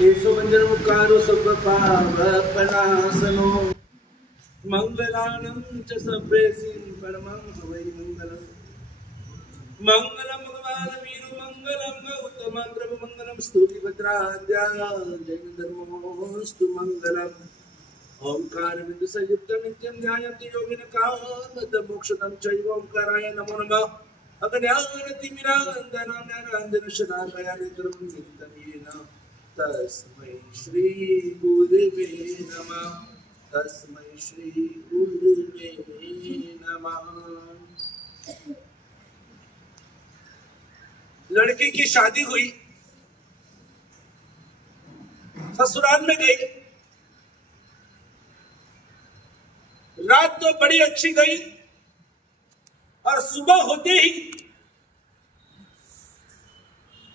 केशव मंजन मुखारो सब पावपनासनो मंगलानं च सप्रेसिं परमं हवै मंगलम् मंगलम भगवान वीर मंगलम गौतम प्रभु मंगलम स्तुतिभद्राद्या जैन धर्मोस्तु मंगलम ओंकार बिंदु संयुक्त नित्यं ध्यायन्ति योगिन कामद मोक्षदं चैव ओंकाराय नमो नमः अज्ञानतिमिरान्धनं ज्ञानाञ्जनशलाकया नेत्रं नित्यं येन तस्मै श्री गुरुवे नमः तस्मै श्री गुरुवे नमः। लड़की की शादी हुई, ससुराल में गई। रात तो बड़ी अच्छी गई और सुबह होते ही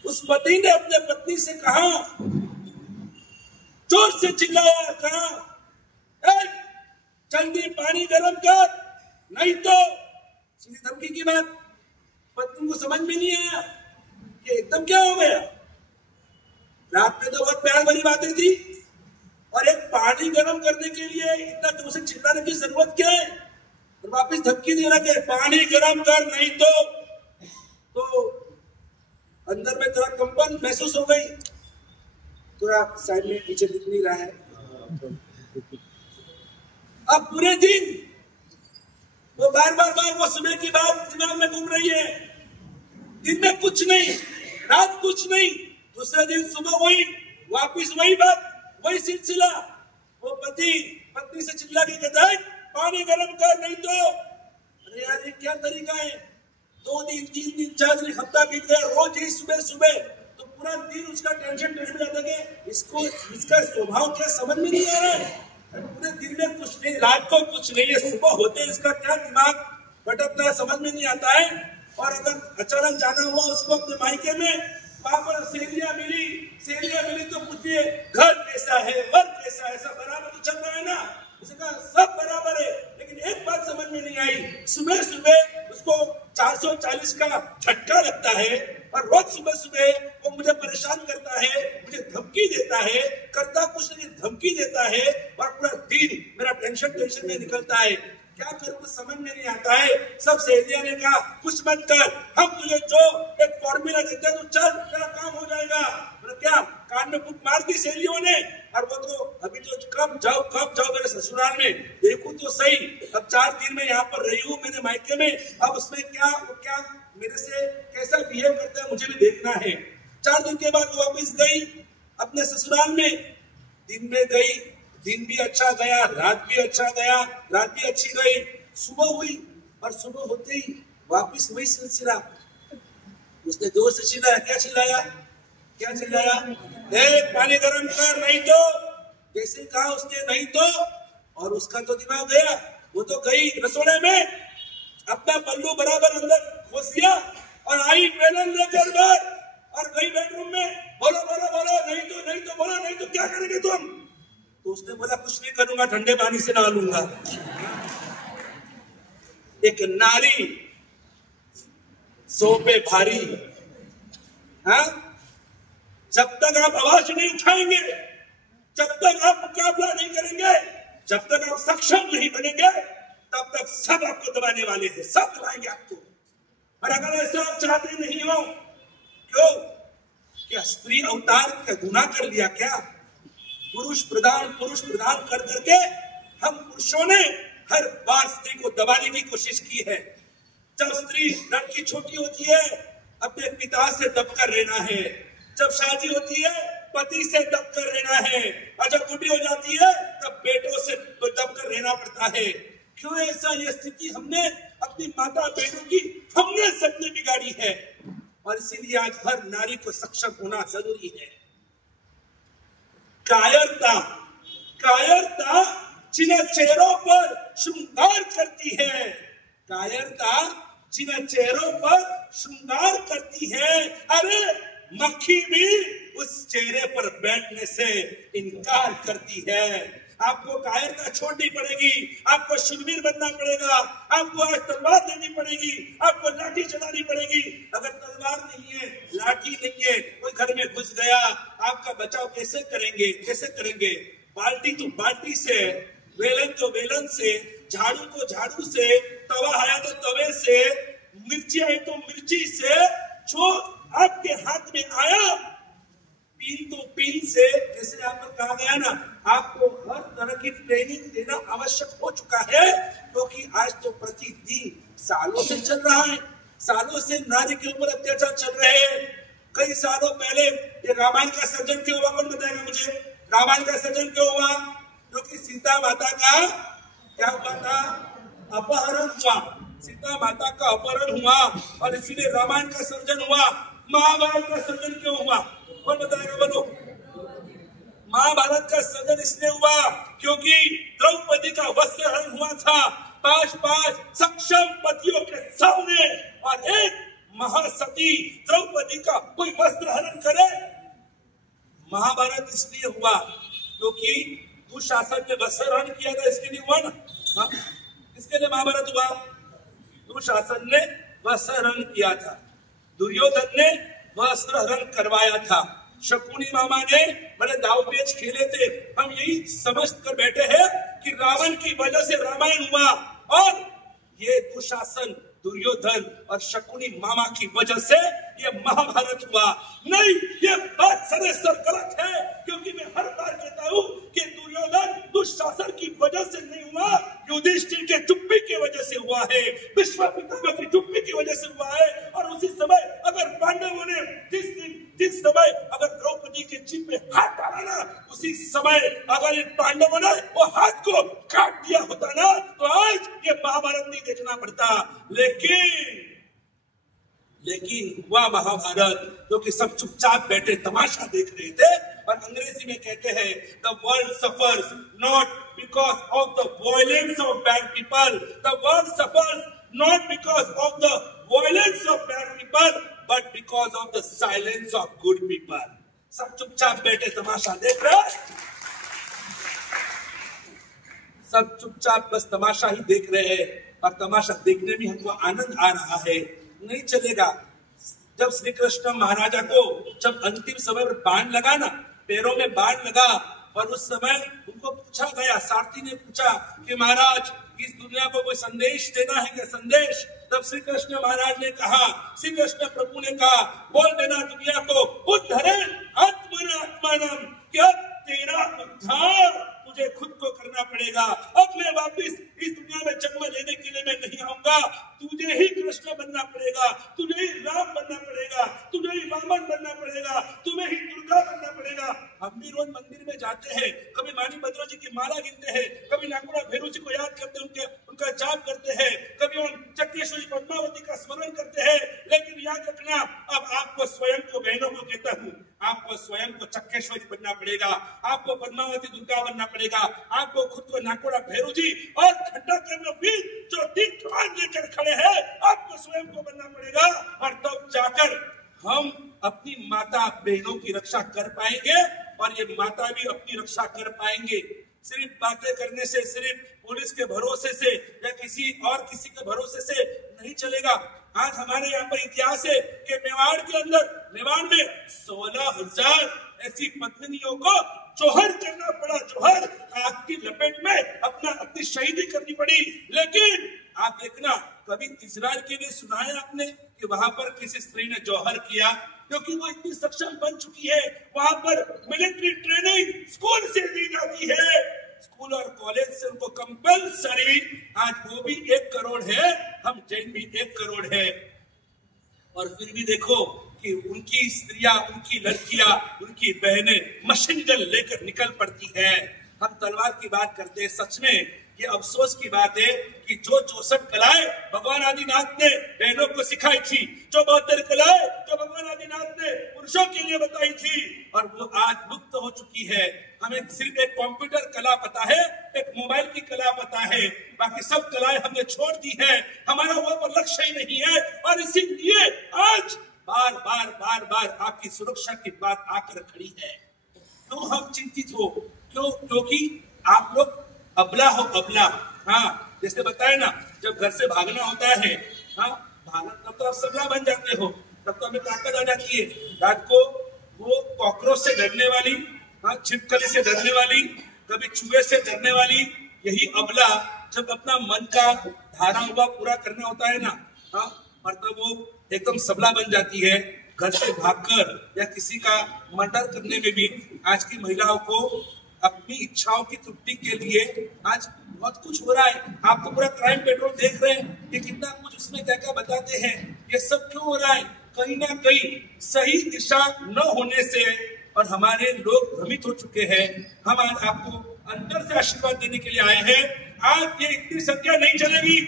उस पति ने अपने पत्नी से कहा, जोर से चिल्लाया, कहा जल्दी पानी गर्म कर, नहीं तो सीधी धमकी की बात। पत्नी को समझ में नहीं आया कि एकदम क्या हो गया। रात में तो बहुत प्यार भरी बातें थी और एक पानी गर्म करने के लिए इतना जोर से चिल्लाने की जरूरत क्या है। और वापस धमकी दे रहा कि पानी गर्म कर, नहीं तो अंदर में थोड़ा कंपन महसूस हो गई। थोड़ा साइड में पीछे दिख नहीं रहा है। अब पूरे दिन वो बार वो सुबह की बात दिमाग में घूम रही है। दिन में कुछ नहीं, रात कुछ नहीं, दूसरे दिन सुबह वही, वापिस वही बात, वही सिलसिला। वो पति पत्नी से चिल्ला के कहता है पानी गर्म कर, नहीं तो। अरे यार ये क्या तरीका है। 2 दिन 3 दिन 4 दिन हफ्ता बीत गया, रोज यही सुबह तो पूरा दिन उसका टेंशन जाता है कि इसका स्वभाव क्या समझ में नहीं आ रहा है। पूरे दिन में कुछ नहीं, रात को कुछ नहीं है, सुबह होते इसका क्या दिमाग भटकता है समझ में नहीं आता है। और अगर अचानक जाना हुआ उसको अपने मायके में, वहां पर सहेलियां मिली तो पूछिए घर कैसा है, वर्क कैसा है, सब बराबर तो चल रहा है ना। उसने कहा सब बराबर है, लेकिन एक बात समझ में नहीं आई। सुबह उसको 440 का झटका लगता है और रोज सुबह वो मुझे परेशान करता है, मुझे धमकी देता है, करता कुछ नहीं धमकी देता है और पूरा दिन मेरा टेंशन में निकलता है। क्या करूं कुछ समझ में नहीं आता है। सब सहेलियों ने कहा कुछ मत कर, हम तुझे जो एक फॉर्मूला देते हैं तो चल तेरा काम हो जाएगा। मतलब क्या कान में फूंक मार दी सहेलियों ने। और वो तो अभी तो कब जाओ मेरे ससुराल में, देखूं तो सही। अब 4 दिन में यहाँ पर रही हूँ मेरे मायके में, अब उसमें क्या मेरे से कैसा बिहेव करता है मुझे भी देखना है। 4 दिन के बाद वो वापिस गई अपने ससुराल में। दिन में गई, दिन भी अच्छा गया, रात भी अच्छा गया, रात भी अच्छी गई। सुबह हुई और सुबह होते ही वापिस वही सिलसिला। उसने जोर से चिल्लाया, क्या चिल्लाया, पानी गर्म कर, नहीं तो। जैसे कहा उसने नहीं तो, और उसका तो दिमाग गया। वो तो गई रसोड़े में, अपना पल्लू बराबर अंदर घुस दिया और आई बेलन लेकर बाहर और गई बेडरूम में। बोलो नहीं तो बोलो, नहीं तो क्या करेंगे तुम। तो उसने बोला कुछ नहीं करूंगा, ठंडे पानी से नहा लूंगा। एक नारी 100 पे भारी। हाँ, जब तक आप आवाज नहीं उठाएंगे, जब तक आप मुकाबला नहीं करेंगे, जब तक आप सक्षम नहीं बनेंगे, तब तक सब आपको दबाने वाले हैं, सब दबाएंगे आपको। और अगर ऐसा आप चाहते नहीं हो, क्यों, क्या स्त्री अवतार का गुनाह कर लिया क्या। पुरुष प्रधान कर करके हम पुरुषों ने हर बार स्त्री को दबाने की कोशिश की है। जब स्त्री लड़की छोटी होती है अपने पिता से दबकर रहना है, जब शादी होती है पति से दबकर रहना है, और जब बुढ़ी हो जाती है तब बेटों से दबकर रहना पड़ता है। क्यों ऐसा ये स्थिति हमने अपनी माता बहनों की हमने सबने बिगाड़ी है। और इसीलिए आज हर नारी को सक्षम होना जरूरी है। कायरता जिन चेहरों पर श्रृंगार करती है, कायरता जिन चेहरों पर श्रृंगार करती है, अरे मक्खी भी उस चेहरे पर बैठने से इनकार करती है। आपको कायरता छोड़नी पड़ेगी, आपको शूरवीर बनना पड़ेगा, आपको आज तलवार लेनी पड़ेगी, आपको लाठी चलानी पड़ेगी। अगर तलवार नहीं है, लाठी नहीं है, कोई घर में घुस गया, आपका बचाव कैसे करेंगे? कैसे करेंगे? बाल्टी तो बाल्टी से, वेलन तो वेलन से, झाड़ू तो झाड़ू से, तवा आया तो तवे से, मिर्ची आई तो मिर्ची से, जो आपके हाथ में आया पिन तो पिन से। जैसे यहाँ पर कहा गया ना, आपको हर तरह की ट्रेनिंग देना आवश्यक हो चुका है, क्योंकि आज तो प्रतिदिन सालों से चल रहा है, सालों से नारी के ऊपर अत्याचार चल रहे हैं। कई सालों पहले ये रामायण का सर्जन क्यों हुआ? कौन बताएगा मुझे? रामायण का सर्जन क्यों हुआ? क्योंकि सीता माता का क्या हुआ था? अपहरण हुआ। सीता माता का अपहरण हुआ और इसीलिए रामायण का सर्जन हुआ। महाभारत का सर्जन क्यों हुआ? कौन बताएगा? बोलो। महाभारत का सर्जन इसलिए हुआ क्योंकि द्रौपदी का वस्त्रहरण हुआ था 5 सक्षम पतियों के सामने, और एक महासती द्रौपदी का कोई वस्त्रहरण करे? महाभारत इसलिए हुआ क्योंकि दुशासन ने वस्त्रहरण किया था, इसके लिए हुआ ना। हाँ? किसके लिए महाभारत हुआ? दुशासन ने वस्त्रहरण किया था, दुर्योधन ने वस्त्रहरण करवाया था, शकुनी मामा ने बड़े दावपेच खेले थे। हम यही समझ कर बैठे हैं कि रावण की वजह से रामायण हुआ, और ये दुशासन, दुर्योधन और शकुनी मामा की वजह से ये महाभारत हुआ। नहीं, ये बात सरासर गलत है, क्योंकि मैं हर बार कहता हूँ कि दुर्योधन दुशासन की वजह से नहीं हुआ, युधिष्ठिर के चुप्पी की वजह से हुआ है, भीष्म पितामह की चुप्पी की वजह से हुआ है। और उसी समय अगर पांडवों ने जिस समय अगर द्रौपदी के चिप में हाथ डाला ना, उसी समय अगर इन पांडवों ने वो हाथ को काट दिया होता ना, तो आज ये महाभारत नहीं देखना पड़ता। लेकिन हुआ महाभारत, क्योंकि सब चुपचाप बैठे तमाशा देख रहे थे। और अंग्रेजी में कहते हैं, the world suffers not because of the violence of bad people, the world suffers not because of the violence of bad people, but because of the silence of good people. सब चुपचाप बैठे तमाशा देख रहे, सब चुपचाप बस तमाशा ही देख रहे हैं, और तमाशा देखने में हमको आनंद आ रहा है। नहीं चलेगा। जब श्री कृष्ण महाराजा को जब अंतिम समय पर बाण लगा ना, पैरों में बाण लगा, और उस समय उनको पूछा गया, सारथी ने पूछा कि महाराज इस दुनिया को कोई संदेश देना है क्या? संदेश। तब श्री कृष्ण महाराज ने कहा, श्री कृष्ण प्रभु ने कहा, बोल देना दुनिया को, उद्धरण आत्मनात्मानम, कि अब तेरा उद्धार तुझे खुद को करना पड़ेगा। अब मैं वापिस इस दुनिया में जन्म लेने के लिए मैं नहीं आऊंगा, तुझे ही कृष्ण बनना पड़ेगा, तुझे ही राम बनना पड़ेगा, तुझे ही वामन बनना पड़ेगा, तुम्हें ही दुर्गा बनना पड़ेगा। हम भी रोज मंदिर में जाते हैं, कभी मानी भद्र जी की माला गिनते हैं, कभी नाकुड़ा भैरू जी को याद करते हैं, उनका जाप करते हैं, कभी हम चक्रेश्वरी पद्मावती का स्मरण करते हैं। लेकिन याद रखना, अब आपको स्वयं को, बहनों को कहता हूँ, आपको स्वयं को चक्रेश्वरी बनना पड़ेगा, आपको पद्मावती दुर्गा बनना पड़ेगा, आपको खुद को नाकोड़ा भैरू जी और खड्डा कर्णवीर जो तीर कमान लेकर खड़े हैं, आपको स्वयं को बनना पड़ेगा। और तब जाकर हम अपनी माता बहनों की रक्षा कर पाएंगे, और ये माता भी अपनी रक्षा कर पाएंगे। सिर्फ बातें करने से, सिर्फ पुलिस के भरोसे से या किसी के भरोसे से नहीं चलेगा। आज हमारे यहाँ पर इतिहास है कि मेवाड़ के अंदर, मेवाड़ में 16,000 ऐसी पत्नियों को जोहर करना पड़ा, जोहर आग की लपेट में अपनी शहीदी करनी पड़ी। लेकिन आप देखना, कभी इजराइल के लिए सुना है आपने कि वहां पर किसी स्त्री ने जोहर किया? क्योंकि वो इतनी सक्षम बन चुकी है, वहां पर मिलिट्री ट्रेनिंग स्कूल से दी जाती है, स्कूल और कॉलेज से उनको कंपल्सरी। आज वो भी 1 करोड़ है, हम जैन भी 1 करोड़ है, और फिर भी देखो कि उनकी स्त्रियां, उनकी लड़कियां, उनकी बहनें मशीन गन लेकर निकल पड़ती है। हम तलवार की बात करते हैं, सच में ये अफसोस की बात है कि जो 64 कलाएं भगवान आदिनाथ ने बहनों को सिखाई थी, जो 72 कलाएं जो भगवान आदिनाथ ने पुरुषों के लिए बताई थी, और वो आज लुप्त हो चुकी है। हमें सिर्फ एक कंप्यूटर कला पता है, एक मोबाइल की कला पता है, बाकी सब कलाएं हमने छोड़ दी है। हमारा वो पर लक्ष्य ही नहीं है, और इसीलिए आज बार बार आपकी सुरक्षा की बात आकर खड़ी है। क्यों हम चिंतित हो? क्योंकि आप लोग अबला हो, अबला। हाँ, जैसे बताए ना, जब घर से भागना होता है, हाँ भागना, तब तो आप सबला बन जाते हो, तब तो हमें ताकत आ जाती है। रात को वो कॉकरोच से डरने वाली, हाँ छिपकली से डरने वाली, कभी चूहे से डरने वाली, यही अबला जब अपना मन का धारा हुआ पूरा करना होता है ना, हाँ, मतलब वो एकदम सबला बन जाती है। घर से भागकर या किसी का मर्डर करने में भी आज की महिलाओं को अपनी इच्छाओं की तृप्ति के लिए आज बहुत कुछ हो रहा है। आप तो पूरा क्राइम पेट्रोल देख रहे हैं कि कितना कुछ उसमें क्या क्या बताते हैं। ये सब क्यों हो रहा है? कहीं ना कहीं सही दिशा न होने से, और हमारे लोग भ्रमित हो चुके हैं। हम आज आपको अंदर से आशीर्वाद देने के लिए आए हैं। आज ये इतनी संख्या नहीं चलेगी।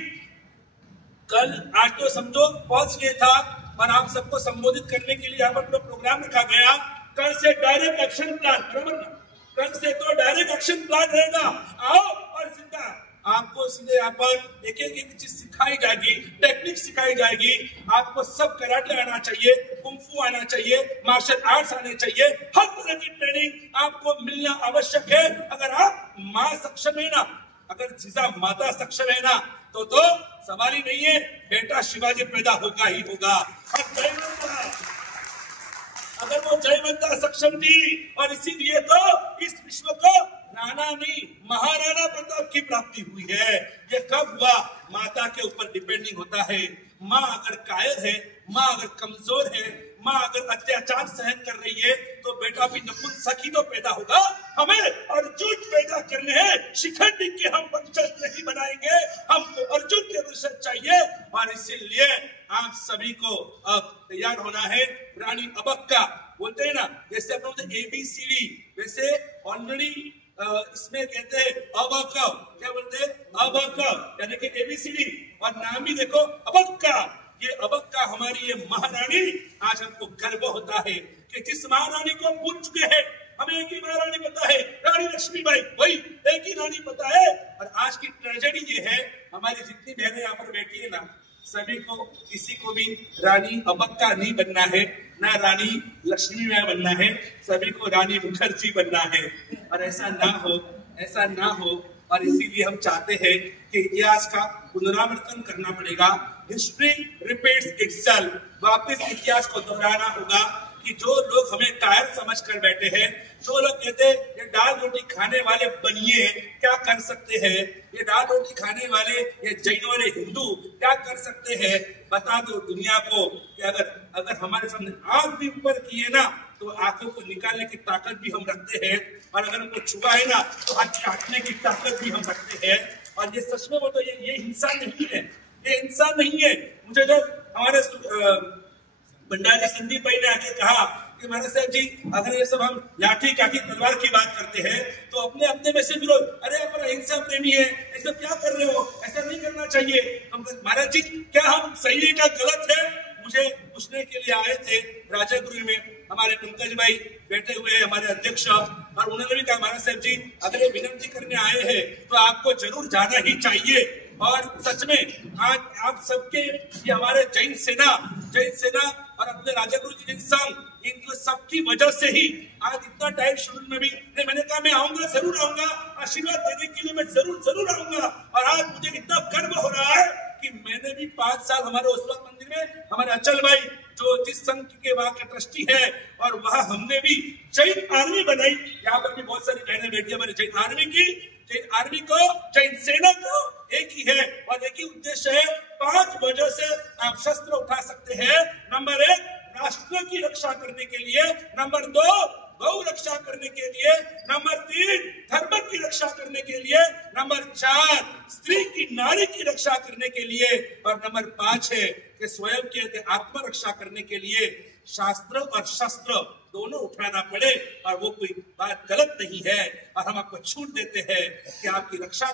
कल, आज तो समझो फर्स्ट डे था और आप सबको संबोधित करने के लिए यहाँ पर प्रोग्राम रखा गया। कल से डायरेक्ट एक्शन प्लान, बराबर ना? कल से तो डायरेक्ट एक्शन प्लान रहेगा। आओ और सीधा आपको सीधे यहाँ पर एक एक चीज सिखाई जाएगी, टेक्निक सिखाई जाएगी। आपको सब कराटे आना चाहिए, कुंफू आना चाहिए, मार्शल आर्ट्स आने चाहिए, हर तरह की ट्रेनिंग आपको मिलना आवश्यक है। अगर आप माँ सक्षम है ना, अगर जीजा माता सक्षम है ना, तो सवाल ही नहीं है, बेटा शिवाजी पैदा होगा ही होगा। अगर वो जयवंता सक्षम थी, और इसीलिए तो इस विश्व को राणा नहीं महाराणा प्रताप की प्राप्ति हुई है। ये कब हुआ? माता के ऊपर डिपेंडिंग होता है। माँ अगर कायर है, माँ अगर कमजोर है, माँ अगर अत्याचार सहन कर रही है, तो बेटा भी नपुंसक ही तो पैदा होगा। हमें अर्जुन पैदा करने हैं, शिखंडी के हम वंशज नहीं बनाएंगे। हमको अर्जुन के वंशज चाहिए, और इसीलिए आप सभी को अब तैयार होना है। रानी अबक्का बोलते हैं ना, जैसे अपन बोलते ABCD, वैसे ऑलरेडी इसमें कहते हैं अबक्का। क्या बोलते हैं? अबक्का, यानी कि ABCD। और नाम भी देखो, अबक्का। ये अबक्का हमारी ये महारानी, आज हमको गर्व होता है कि जिस महारानी को भूल चुके हैं। हमें एक ही महारानी पता है, रानी लक्ष्मीबाई, वही एक ही रानी पता है। और आज की ट्रेजेडी ये है, हमारी जितनी बहनें यहाँ पर बैठी है ना, सभी को, किसी को भी रानी अबक्का नहीं बनना है, ना रानी लक्ष्मीबाई बनना है, सभी को रानी मुखर्जी बनना है। और ऐसा ना हो, ऐसा ना हो। और इसीलिए हम चाहते हैं कि इतिहास का पुनरावर्तन करना पड़ेगा। History repeats itself. वापस इतिहास को दोहराना होगा कि जो लोग हमें कायर समझ कर बैठे हैं, जो लोग कहते हैं ये दाल रोटी खाने वाले बनिए क्या कर सकते हैं, ये दाल रोटी खाने वाले ये जैन वाले हिंदू क्या कर सकते हैं, बता दो दुनिया को कि अगर हमारे सामने आंख भी ऊपर किए ना, तो आंखों को निकालने की ताकत भी हम रखते हैं। और अगर हमको छुआ है ना, तो हाथ काटने की ताकत भी हम रखते हैं। और ये सच में बोलो, ये हिंसा नहीं है, ये हिंसा नहीं है। मुझे जब हमारे भंडारी सिंधी भाई ने आके कहा कि महाराज साहब जी, अगर ये सब हम लाठी काठी तलवार की बात करते हैं, तो अपने अपने में से विरोध, अरे अपन अहिंसा प्रेमी है, ऐसा क्या कर रहे हो, ऐसा नहीं करना चाहिए। हम महाराज जी, क्या हम सही है क्या गलत है? मुझे पूछने के लिए आए थे राजागुरु में हमारे पंकज भाई बैठे हुए हैं, हमारे अध्यक्ष, और उन्होंने भी कहा महाराज साहब जी, अगर ये विनती करने आए हैं तो आपको जरूर जाना ही चाहिए। और सच में आज आप सबके, ये हमारे जैन सेना और अपने राजागुरु जी जैन संघ, इनको सबकी वजह से ही आज इतना टाइट शेड्यूल में भी मैंने कहा मैं आऊंगा, जरूर आऊंगा, आशीर्वाद देने के लिए मैं जरूर आऊंगा। और आज मुझे इतना गर्व हो रहा है कि मैंने भी 5 साल हमारे ओसवाल मंदिर में, हमारे अचल भाई जो जिस संघ के वहां के ट्रस्टी है, और वहां हमने भी जैन आर्मी बनाई। यहाँ पर भी बहुत सारी बहनें बैठी हमारे जैन आर्मी की। जैन आर्मी को, जैन सेना को एक ही है और एक ही उद्देश्य है। 5 वजह से आप शस्त्र उठा सकते हैं। नंबर 1, राष्ट्र की रक्षा करने के लिए। नंबर 2, गौ रक्षा करने के लिए। नंबर 3, धर्म की रक्षा करने के लिए। नंबर 4, स्त्री की, नारी की रक्षा करने के लिए। और नंबर 5 है कि स्वयं के आत्मरक्षा करने के लिए शास्त्र और शस्त्र दोनों उठाना पड़े। और वो कोई बात गलत नहीं है। और हम आपको छूट देते हैं कि आपकी रक्षा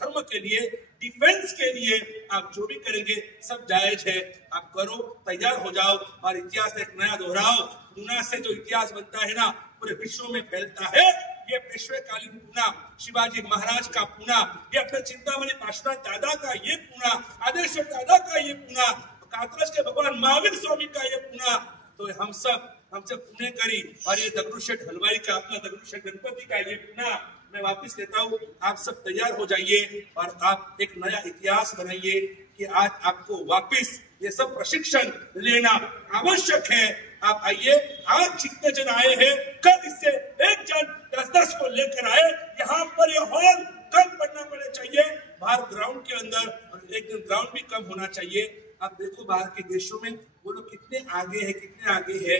धर्म के लिए, डिफेंस के लिए आप जो भी करेंगे सब जायज है। आप करो, तैयार हो जाओ और इतिहास एक नया दोहराओ। पूना से जो इतिहास बनता है ना, पूरे विश्व में फैलता है। ये पेशवेकालीन पूना, शिवाजी महाराज का पूना, ये अपने चिंतामणि पार्श्वनाथ दादा का ये पूना, आदेश्वर दादा का ये पूना, कातरज के भगवान महावीर स्वामी का ये पूना। तो हम सब हमसे पुण्य करी और ये दगड़ू शेठ हलवाई का अपना दगड़ू शेठ गणपति का ये पुण्य मैं वापस लेता हूँ। आप सब तैयार हो जाइए और आप एक नया इतिहास बनाइए कि आज आपको वापस ये सब प्रशिक्षण लेना आवश्यक है। आप आइए, आज जितने जन आए हैं कल इससे एक जन 10-10 को लेकर आए। यहाँ पर ये हॉल कम बनना पड़े चाहिए बाहर ग्राउंड के अंदर, और एक दिन ग्राउंड भी कम होना चाहिए। आप देखो बाहर के देशों में वो लोग कितने आगे है, कितने आगे है।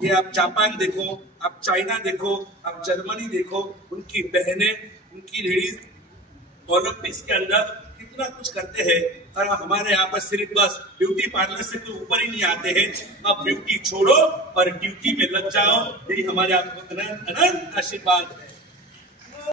ये आप जापान देखो, आप चाइना देखो, आप जर्मनी देखो, उनकी बहनें, उनकी लेडीज ओलंपिक्स के अंदर कितना कुछ करते हैं। और हमारे यहाँ पर सिर्फ बस ब्यूटी पार्लर से तो ऊपर ही नहीं आते हैं। अब ब्यूटी छोड़ो और ड्यूटी में लग जाओ, यही हमारे आपको अनंत अनंत आशीर्वाद है।